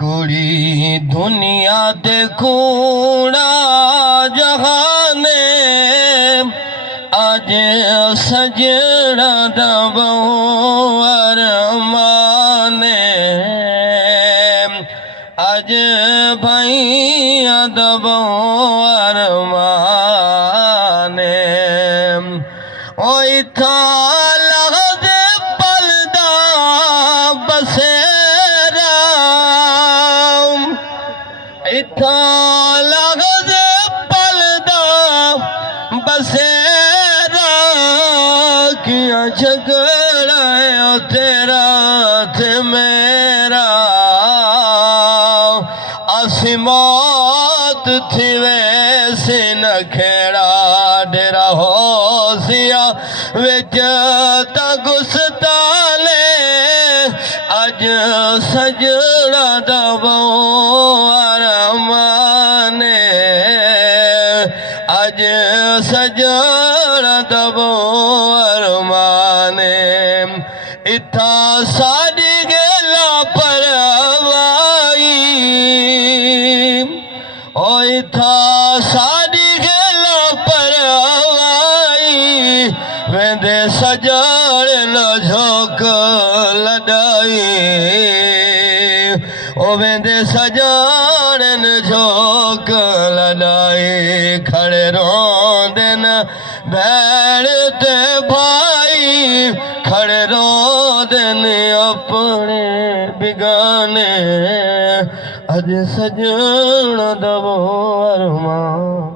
कुड़ी दुनिया ते कूड़ा जहाने आज सजड़ा दबो अरमाने आज भैया दबो अरमाने ओई था लहद पलदा बसेरा इथा लहद पलदा बसेरा किया झगड़ा तेरा थे मेरा आसमात थी वैसे न खेड़ा डेरा होसिया विच गुस्ताले अज सजड़ा दबो अरमाने अज सजड़ा दबो अरमाने इथा साड़ी गेला परवाई ओ इथा साड़ी गेला परवाई वेंदे सजड़ न झोंक लड़ाई ओ वेंदे सजड़ न झोंक लड़ाई खड़े रोंदे न बैठ ते भाई खड़े रोंदे न अपने बिगाने अज सजड़ दबो अरमान।